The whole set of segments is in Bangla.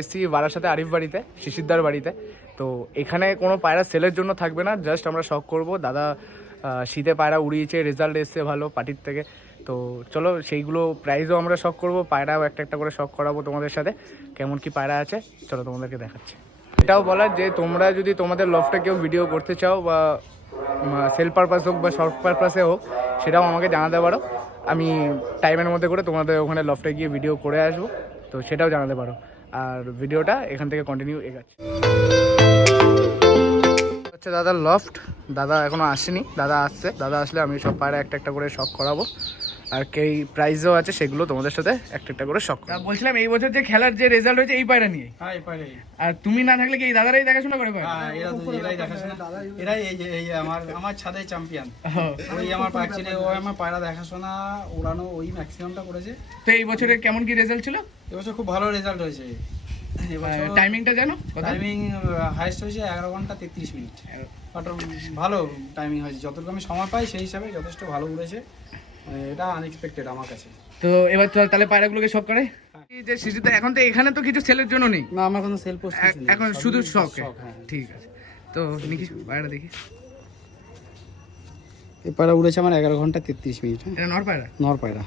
এসছি বারাসাতে আরিফ বাড়িতে, শিশিরদার বাড়িতে। তো এখানে কোনো পায়রা সেলের জন্য থাকবে না, জাস্ট আমরা শখ করব। দাদা শীতে পায়রা উড়িয়েছে, রেজাল্ট এসছে ভালো পার্টির থেকে। তো চলো, সেইগুলো প্রাইজও আমরা শখ করব, পায়রাও একটা একটা করে শখ করাবো তোমাদের সাথে। কেমন কি পায়রা আছে, চলো তোমাদেরকে দেখাচ্ছি। এটাও বলার যে তোমরা যদি তোমাদের লফটে কেউ ভিডিও করতে চাও বা সেল পারপাস হোক বা শর্ট পারপাসে হোক, সেটাও আমাকে জানাতে পারো। আমি টাইমের মধ্যে করে তোমাদের ওখানে লফটে গিয়ে ভিডিও করে আসব। তো সেটাও জানাতে পারো। আর ভিডিওটা এখান থেকে কন্টিনিউ এগাচ্ছে। হচ্ছে দাদার লফট দাদা এখনও আসেনি, দাদা আসছে। দাদা আসলে আমি সব পায়রা একটা একটা করে শখ করাবো। আর কেই প্রাইজও আছে সেগুলো তোমাদের সাথে একটা একটা করে শখ বলছিলাম এই বছর যে খেলার যে রেজাল্ট হয়েছে এই পায়রা নিয়ে। হ্যাঁ আর তুমি না থাকলে কি এই দাদারাই দেখাশোনা করে হ্যাঁ এরা এরাই দেখাশোনা। এরাই এই যে এই আমার আমার ছাদে চ্যাম্পিয়ন ওই আমার ছিল ও আমার পায়রা দেখাশোনা ওড়ানো ওই ম্যাক্সিমামটা করেছে। তো এই বছরে কেমন কি রেজাল্ট ছিল? এবছর খুব ভালো রেজাল্ট হয়েছে। টাইমিংটা জানো টাইমিং হাইস্ট হয়েছে এগারো ঘণ্টা তেত্রিশ মিনিট। বাট ভালো টাইমিং হয়েছে। যতটুকু আমি সময় পাই সেই হিসাবে যথেষ্ট ভালো উড়েছে। এটা আনএক্সপেক্টেড আমার কাছে। তো এবার চল তাহলে পায়রাগুলোকে সব করে। যে শিশুতে এখন তো এখানে তো কিছু সেলের জন্য নেই? না আমার কোনো সেল পোস্ট এখন শুধু শখ হ্যাঁ ঠিক আছে। তো দেখি পায়রা দেখি। এই পায়রা উড়েছে আমার এগারো ঘণ্টা তেত্রিশ মিনিট হ্যাঁ। এটা নর পায়রা? নর পায়রা।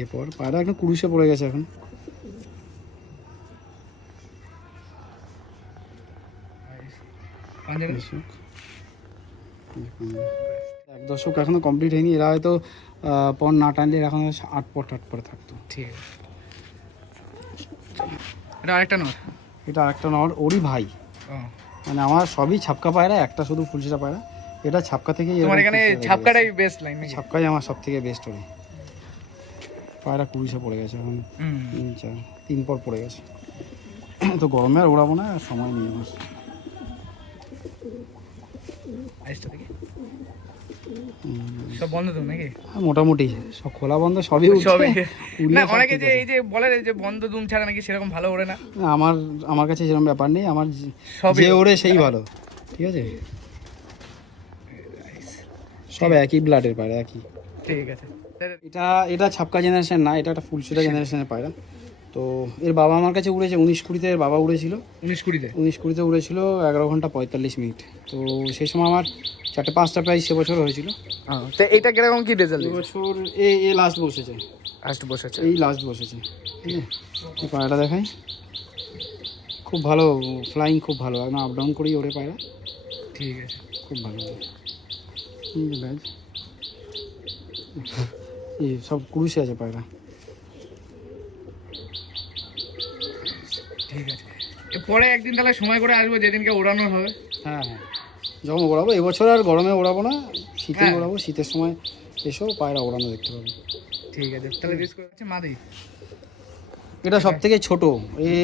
এরপর পায়রা এখন কুড়িশে পড়ে গেছে এখন। পাঞ্জাবে? এক দশক এখনও কমপ্লিট হয়নি। এরা হয়তো পর না টানলে এরা এখন আট পর আট পরে থাকতো। ঠিক আছে। এটা আরেকটা নর এটা আরেকটা নর ওরই ভাই। মানে আমার সবই ছাপকা পায়রা একটা শুধু ফুলসিটা পায়রা। এটা ছাপকা থেকে তোমার এখানে ছাপকাটাই বেস্ট লাইন ছাপকাই আমার সব থেকে বেস্ট হবে পায়রা কুড়িশে পড়ে গেছে এখন। তিন চার তিন পর পড়ে গেছে। তো গরমে আর ওড়াবো না সময় নেই আমার। আইসটা দেখি। সব বন্ধ তো নাকি? মোটামুটি। সব খোলা বন্ধ সবই সবই না অনেকে যে এই যে বলে যে বন্ধ দুম ছাড়া নাকি সেরকম ভালো ওড়ে না। আমার আমার কাছে সেরকম ব্যাপার নেই। আমার যে- ওড়ে সেই ভালো। ঠিক আছে? সব একই ব্লাডের পায়রা একই। ঠিক আছে। এটা এটা ছাপকা জেনারেশন না এটা একটা ফুলসিটা জেনারেশনের পায়রা। তো এর বাবা আমার কাছে উড়েছে উনিশ কুড়িতে এর বাবা উড়েছিল। উনিশ কুড়িতে? উনিশ কুড়িতে উড়েছিল এগারো ঘণ্টা পঁয়তাল্লিশ মিনিট। তো সেই সময় আমার চারটে পাঁচটা প্রাইজ সে বছর হয়েছিল। তো এটা কীরকম কি রেজাল্ট বছর এ এ লাস্ট বসেছে। ফার্স্ট বসেছে। এই লাস্ট বসেছে। ঠিক আছে এই পায়রাটা দেখাই। খুব ভালো ফ্লাইং খুব ভালো। একদম আপ ডাউন করেই ওরে পায়রা। ঠিক আছে। খুব ভালো। এই সব কুরুশে আছে পায়রা। ঠিক আছে। পরে একদিন তাহলে সময় করে আসব যেদিনকে ওড়ানোর হবে। হ্যাঁ হ্যাঁ। যখন ওড়াবো। এবছর আর গরমে ওড়াবো না শীতে হ্যাঁ। ওড়াবো। শীতের সময় এসেও পায়রা ওড়ানো দেখতে পাবে। ঠিক আছে তাহলে রিস্ক করে আচ্ছা মাদি। এটা সব থেকে ছোট। এ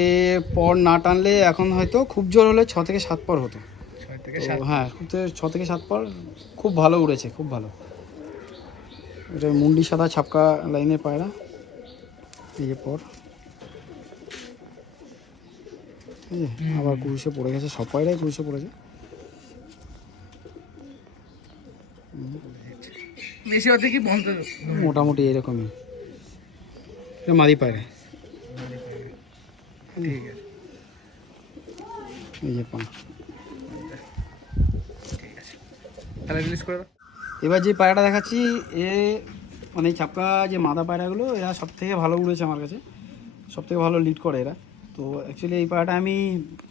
পর না টানলে এখন হয়তো খুব জোর হলে ছ থেকে সাত পর হতো। হ্যাঁ ছ থেকে সাত পর খুব ভালো উড়েছে খুব ভালো। এটা মুন্ডি সাদা ছাপকা লাইনের পায়রা এই যে পর। আবার কুরুশে পড়ে গেছে সব পায়রাই কুরুশে পড়েছে মোটামুটি এরকমই। মাদি পায়রা। ঠিক আছে। এই যে তাহলে রিলিজ করে এবার যে পায়রাটা দেখাচ্ছি এ মানে এই ছাপকা যে মাদা পায়রাগুলো এরা সব থেকে ভালো উড়েছে আমার কাছে। সব থেকে ভালো লিড করে এরা। তো অ্যাকচুয়ালি এই পায়রাটা আমি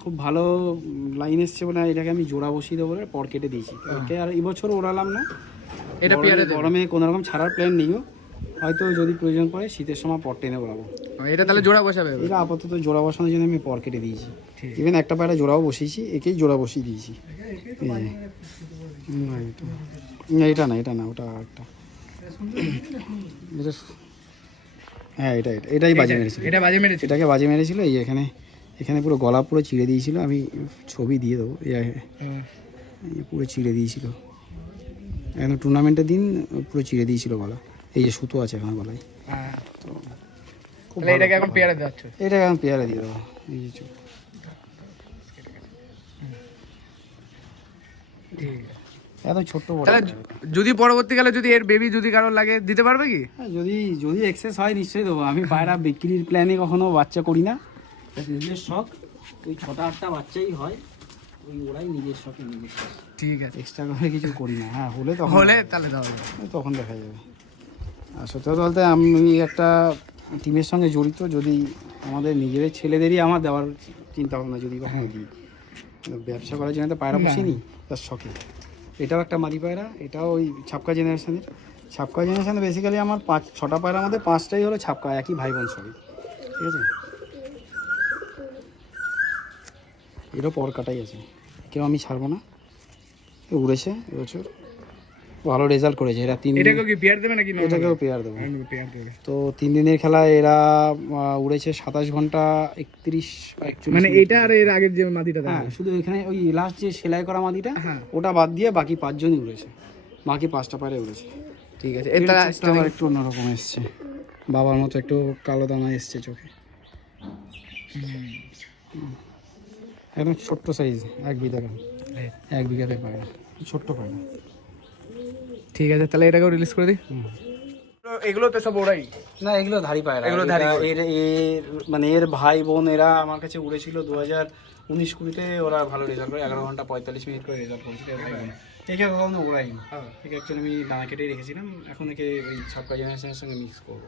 খুব ভালো লাইন এসছে বলে এটাকে আমি জোড়া বসিয়ে দেবো বলে পর কেটে দিয়েছি। একে আর এবছর ওড়ালাম না। এটা পেয়ারে গরমে কোনো রকম ছাড়ার প্ল্যান নেইও হয়তো যদি প্রয়োজন পড়ে শীতের সময় পর টেনে ওড়াবো। এটা তাহলে জোড়া বসাবে এটা আপাতত জোড়া বসানোর জন্য আমি পর কেটে দিয়েছি। ইভেন একটা পায়রা জোড়াও বসিয়েছি একেই জোড়া বসিয়ে দিয়েছি। এটা না, এটা না এটা না ওটা একটা। এটা হ্যাঁ এটা এটা এটাই বাজে মেরেছিল। এটা বাজে মেরেছে এটাকে বাজে মেরেছিল এই এখানে এখানে পুরো গলা পুরো চিড়ে দিয়েছিল আমি ছবি দিয়ে দেবো এই পুরো চিড়ে দিয়েছিল। একদম টুর্নামেন্টের দিন পুরো চিড়ে দিয়েছিল গলা এই যে সুতো আছে এখন গলায়। হ্যাঁ। এটাকে এখন পেয়ারে দেওয়া এটা এখন পেয়ারা দিয়ে দেবো এই যে ঠিক আছে। এত ছোট্ট বড়। যদি পরবর্তীকালে যদি এর বেবি যদি কারোর লাগে দিতে পারবে কি? হ্যাঁ, যদি যদি এক্সেস হয় নিশ্চয়ই দেবো। আমি পায়রা বিক্রির প্ল্যানে কখনো বাচ্চা করি না। নিজের শখ। ওই ছটা আটটা বাচ্চাই হয়। ওই ওরাই নিজের শখে নিজের ঠিক আছে। এক্সট্রা করে কিছু করি না। হ্যাঁ হলে তখন হলে তাহলে যাবে। তখন দেখা যাবে। আর সত্যি বলতে আমি একটা টিমের সঙ্গে জড়িত। যদি আমাদের নিজেদের ছেলেদেরই আমার দেওয়ার চিন্তা ভাবনা যদি কখনো দিই ব্যবসা করার জন্য তো পায়রা না। পুষিনি তার শখে। এটাও একটা মাদি পায়রা, এটাও ওই ছাপকা জেনারেশনের। ছাপকা জেনারেশনে বেসিক্যালি আমার পাঁচ, ছটা পায়রার মধ্যে পাঁচটাই হলো ছাপকা, একই ভাই বোন সবই। ঠিক আছে? এটাও পর কাটাই আছে। কেউ আমি ছাড়বো না। উড়েছে এবছর। ভালো রেজাল্ট করেছে। এরা তিন এটাকেও কি পেয়ার দেবে নাকি? এটাকেও পেয়ার দেবো। পেয়ার দেবে। তো তিন দিনের খেলায় এরা উড়েছে সাতাশ ঘণ্টা একত্রিশ মানে। এটা আর এর আগের যে মাটিটা হ্যাঁ শুধু এখানে ওই লাস্ট যে সেলাই করা মাদিটা হ্যাঁ। ওটা বাদ দিয়ে বাকি পাঁচজনই উড়েছে। বাকি পাঁচটা পারে উড়েছে। ঠিক আছে তারা আবার একটু অন্যরকম এসছে। বাবার মতো একটু কালো দানা এসছে চোখে। একদম ছোট্ট সাইজ এক বিঘা এক বিঘাতে পায়রা ছোট্ট পায়রা। ঠিক আছে তাহলে এটাকেও রিলিজ করে দিই। এগুলো তো সব ওরাই? না এগুলো ধারি পায়রা এগুলো এর এর মানে এর ভাই বোন এরা আমার কাছে উড়েছিল দু হাজার উনিশ কুড়িতে ওরা ভালো রেজাল্ট করে এগারো ঘণ্টা পঁয়তাল্লিশ মিনিট করে রেজাল্ট করেছিল এর ভাই বোন। একে কখনো না। একে অ্যাকচুয়ালি আমি দানা কেটে রেখেছিলাম এখন একে ওই জেনারেশনের সঙ্গে মিক্স করব।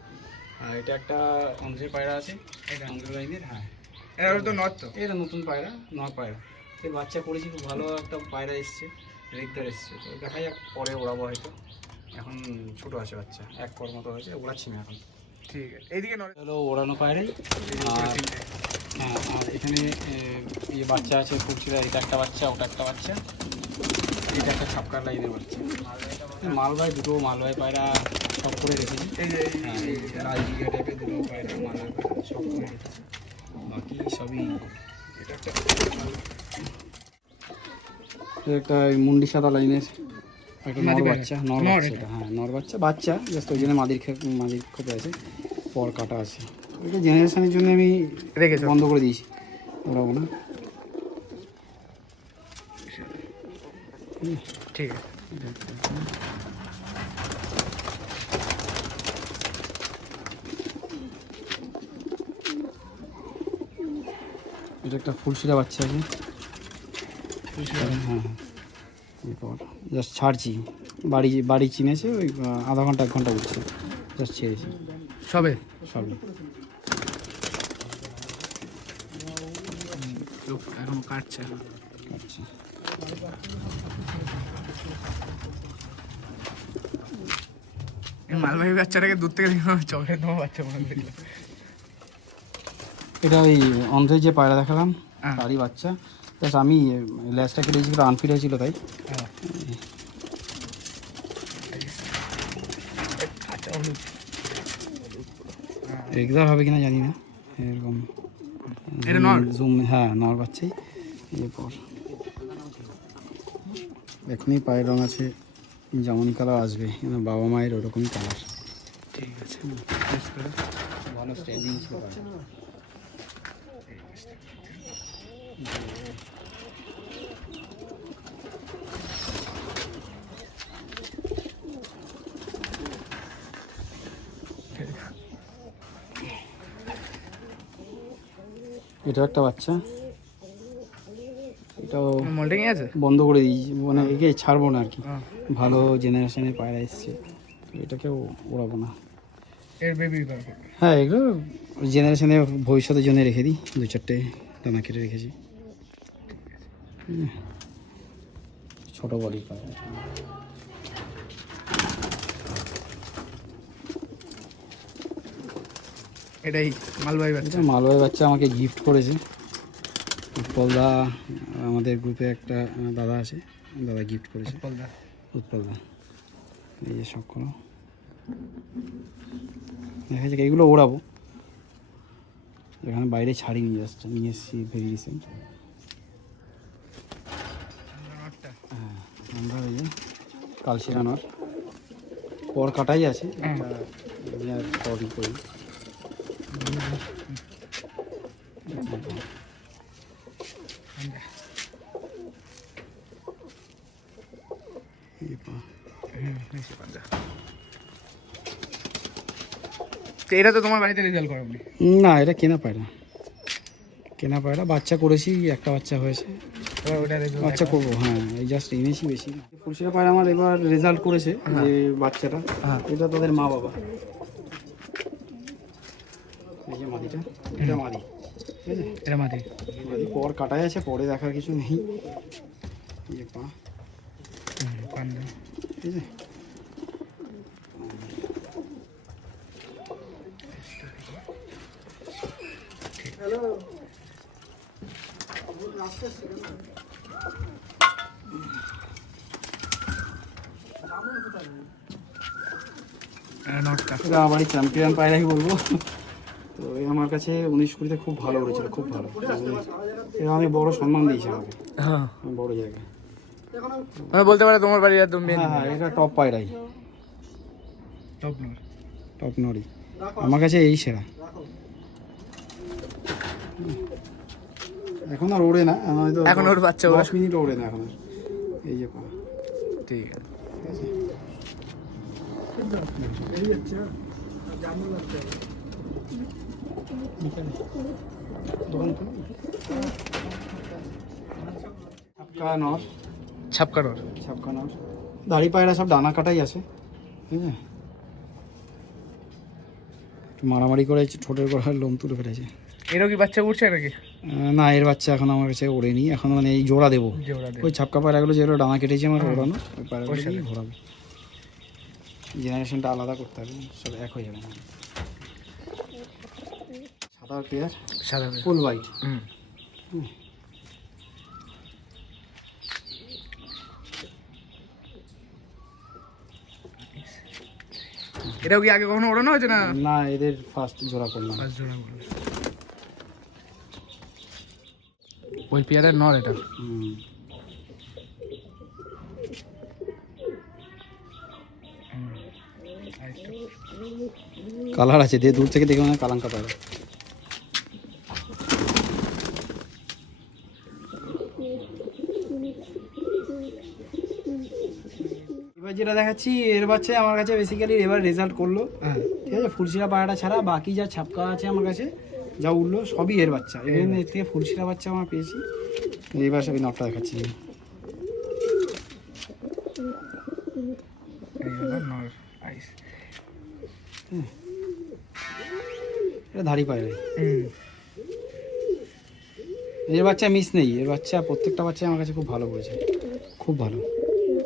আর এটা একটা অন্ধ্রের পায়রা আছে এটা অন্ধ্র লাইনের হ্যাঁ। এটা তো নর্থ তো। এটা নতুন পায়রা নয় পায়রা। এই বাচ্চা করেছি খুব ভালো একটা পায়রা এসছে। রেগদার এসছে। তো দেখা যাক পরে ওড়াবো হয়তো। এখন ছোটো আছে বাচ্চা এক পর মতো হয়েছে ওড়াচ্ছি না এখন। ঠিক আছে। এইদিকে হলো ওড়ানো পায়রাই। আর হ্যাঁ আর এখানে এই বাচ্চা আছে ফুলছিরা এটা একটা বাচ্চা ওটা একটা বাচ্চা। এটা একটা ছাপকার লাইনের বাচ্চা। মালবাই দুটো মালবাই পায়রা সব করে রেখেছি। লাল জিগা টাইপের দুটো পায়রা মালবাই সব করে রেখেছি। বাকি সবই এটা একটা একটা মুন্ডি সাদা লাইনের একটা নর বাচ্চা নর বাচ্চা হ্যাঁ নর বাচ্চা। বাচ্চা জাস্ট ওই জন্য মাদির মাদির খোপে আছে পর কাটা আছে। ওইটা জেনারেশনের জন্য আমি রেখেছো? বন্ধ করে দিয়েছি। ওরাবো না। ঠিক আছে। এটা একটা ফুলশিরা বাচ্চা আছে। হ্যাঁ এরপর জাস্ট ছাড়ছি। বাড়ি বাড়ি চিনেছে ওই আধা ঘণ্টা এক ঘণ্টা উঠছে জাস্ট ছেড়েছি। সবে? সবে। লোক এখনও কাটছে। এই মালবাহী বাচ্চাটাকে দূর থেকে চকলেট বাচ্চা মনে এটা ওই অন্ধ্রের যে পায়রা দেখালাম হ্যাঁ। তারই বাচ্চা। জাস্ট আমি ল্যাসটা কেটে দিয়েছি আনফিট হয়েছিল তাই। হ্যাঁ আচ্ছা রেগুলার হবে কিনা জানি না। এরকম জুম হ্যাঁ নর বাচ্চাই এরপর এখনই পায়ের রং আছে যেমন কালার আসবে বাবা মায়ের ওরকমই কালার ঠিক আছে। ভালো স্ট্যান্ডিং এটাও একটা বাচ্চা। এটাও মোল্ডিং আছে? বন্ধ করে দিয়েছি। মানে একে ছাড়বো না আর কি। ভালো জেনারেশনের পায়রা এসছে। এটাকেও ওড়াবো না। এর বেবি হ্যাঁ এগুলো জেনারেশনে ভবিষ্যতের জন্য রেখে দিই। দু চারটে দানা কেটে রেখেছি। ছোট বডি পায়রা এটাই মালবাহী বাচ্চা। মালয় বাচ্চা আমাকে গিফট করেছে। উৎপলদা আমাদের গ্রুপে একটা দাদা আছে দাদা গিফট করেছে। উৎপলদা। উৎপলদা। এই যে সব করো। দেখা যাক এইগুলো ওড়াবো। এখানে বাইরে ছাড়ি নিয়ে আসছে নিয়ে এসেছি ভেরি কাল সেরানোর পর কাটাই আছে। হ্যাঁ। পরই হ্যাঁ, এটা তো তোমার বাড়িতে রেজাল্ট করা না এটা কেনা পায়রা। কেনা পায়রা বাচ্চা করেছি একটা বাচ্চা হয়েছে। বাচ্চা করব হ্যাঁ এই জাস্ট এনেছি বেশি। ফুলশিরা পায়রা আমার এবার রেজাল্ট করেছে যে বাচ্চাটা। হ্যাঁ। এটা তাদের মা বাবা। এই যে মাদিটা এটা মাদি ঠিক আছে? এটা মাদি পর কাটাই আছে পরে দেখার কিছু নেই। এই পা। ঠিক আছে? নটটা এটা আমার চ্যাম্পিয়ন পায়রাই বলব? তো এই আমার কাছে উনিশ কুড়িতে খুব ভালো উড়েছিল খুব ভালো। অনেক বড় সম্মান দিয়েছে আমাকে। হ্যাঁ। বড় জায়গায়। মানে বলতে পারে তোমার বাড়ি একদম মেন হ্যাঁ হ্যাঁ এটা টপ পায়রাই। টপ নোর টপ নরি আমার কাছে এই সেরা। এখন আর ওড়ে না এখন ওর বাচ্চা দশ মিনিট ওড়ে না এখন। এই যে ঠিক আছে। দাড়ি পায়রা সব ডানা কাটাই আছে ঠিক আছে? মারামারি করে ঠোঁটের গোড়ার লোম তুলে ফেলেছে। এরও কি বাচ্চা উঠছে নাকি? না এর বাচ্চা এখন আমার কাছে ওড়েনি। এখন মানে এই জোড়া দেবো। ওই ছাপকা পায়রাগুলো যেগুলো ডানা কেটেছে আমার। ওড়ানো ওই পায়রাগুলো ঘোরাবো। জেনারেশনটা আলাদা করতে হবে সব এক হয়ে যাবে সাদা পেয়ার সাদা ফুল হোয়াইট হুম। এটাও কি আগে কখনো ওড়ানো হয়েছে না? না এদের ফার্স্ট জোড়া করলাম। পাঁচ জোড়া করলে ওই পেয়ারের নর এটা। কালার আছে দিয়ে দূর থেকে দেখে মনে কালাঙ্কা পায়রা এবার যেটা দেখাচ্ছি এর বাচ্চা আমার কাছে বেসিক্যালি এবার রেজাল্ট করল। হ্যাঁ। ঠিক আছে ফুলশিরা পায়রাটা ছাড়া বাকি যা ছাপকা আছে আমার কাছে যা উঠল সবই এর বাচ্চা। এর এর থেকে ফুলশিরা বাচ্চা আমার পেয়েছি। এইবার সবই নটটা দেখাচ্ছি। এটা ধাড়ি পায়রা হুম। এর বাচ্চা মিস নেই। এর বাচ্চা প্রত্যেকটা বাচ্চা আমার কাছে খুব ভালো করেছে। খুব ভালো।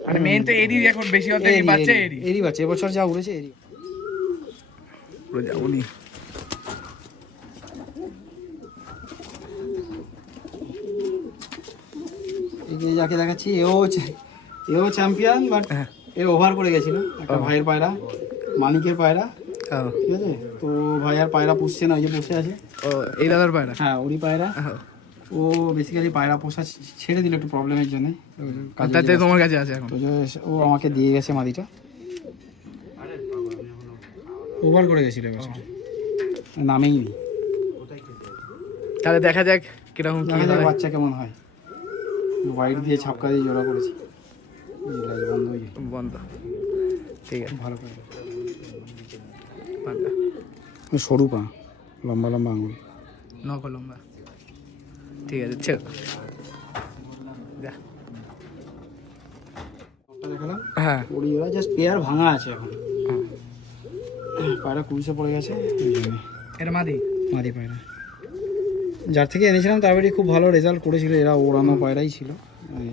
আর মেইন তো এরই এখন বেশি অর্ধেক বাচ্চা এরই। এরই। বাচ্চা। এবছর যা উড়েছে এরই। পুরো যাবনি যে যাকে দেখাচ্ছি এও চা- এও চ্যাম্পিয়ন বাট হ্যাঁ। এ ওভার করে গেছিল একটা ভাইয়ের পায়রা মানিকের পায়রা ঠিক আছে? তো ভাই আর পায়রা পুষছে না ওই যে বসে আছে। ও এই দাদার পায়রা? হ্যাঁ ওরই পায়রা। ও, ও বেসিক্যালি পায়রা পোষা ছেড়ে দিল একটু প্রবলেমের জন্য। তাতে তোমার কাছে আছে এখন? তো ও আমাকে দিয়ে গেছে মাদিটা ওভার করে গেছিল এবছর নামেই নেই। তাহলে দেখা যাক কীরকম কি বাচ্চা কেমন হয়। হোয়াইট দিয়ে ছাপকা দিয়ে জোড়া করেছি। বন্ধ হয়ে বন্ধ। ঠিক আছে। ভালো করে। সরু পা লম্বা লম্বা আঙুল। ন কলম্বা ঠিক আছে ছেড়ে যা। দেখালাম? হ্যাঁ। ওরা জাস্ট পেয়ার ভাঙা আছে এখন। পায়রা কুড়িশে পড়ে গেছে এটা মাদি? মাদি পায়রা। যার থেকে এনেছিলাম তারপরে খুব ভালো রেজাল্ট করেছিল এরা ওড়ানো পায়রাই ছিল।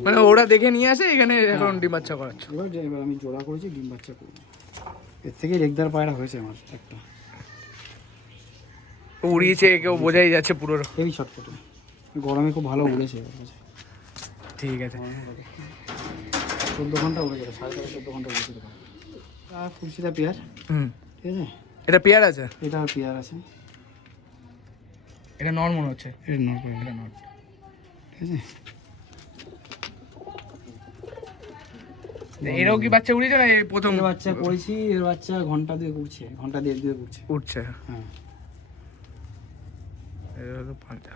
মানে ওরা দেখে নিয়ে আসে এখানে এখন ডিম বাচ্চা করাচ্ছ। এবার যে- এবার আমি জোড়া করেছি ডিম বাচ্চা করব। এর থেকে রেগদার পায়রা হয়েছে আমার একটা। উড়িয়েছে কেউ বোঝাই যাচ্ছে পুরো। হেভি ছটফটে গরমে খুব ভালো উড়েছে ঠিক আছে। চোদ্দ ঘণ্টা উড়ে গেল সাড়ে তেরো চোদ্দ ঘণ্টা উড়েছে আর ফুলসিটা পেয়ার। হুম। ঠিক আছে? এটা পেয়ার আছে? এটা পেয়ার আছে। এটা নর মনে হচ্ছে। এটা নর এটা নর ঠিক আছে? এরাও কি বাচ্চা উড়িয়েছে না এই প্রথম? বাচ্চা করেছি এর বাচ্চা ঘণ্টা দিয়ে উঠছে ঘণ্টা দিয়ে দিয়ে উঠছে উঠছে হ্যাঁ। এটা হলো পাঁচটা।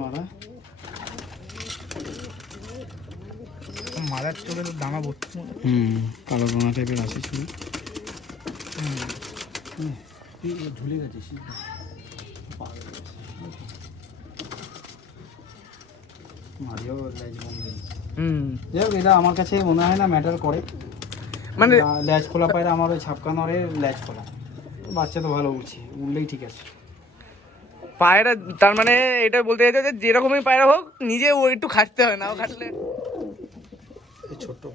মারা। মাদার চোখে তো দানা ভর্তি হুম কালো টাইপের আছে শুধু ঝুলে গেছে এটা আমার কাছে মনে হয় না ম্যাটার করে। মানে ল্যাচ খোলা পায়রা আমার ওই ছাপকা নরে ল্যাচ খোলা। বাচ্চা তো ভালো উঠছে উঠলেই ঠিক আছে। পায়রা তার মানে এটা বলতে চাইছে যে যেরকমই পায়রা হোক নিজে ও একটু খাটতে হয় না ও খাটলে ছোট্ট পায়রা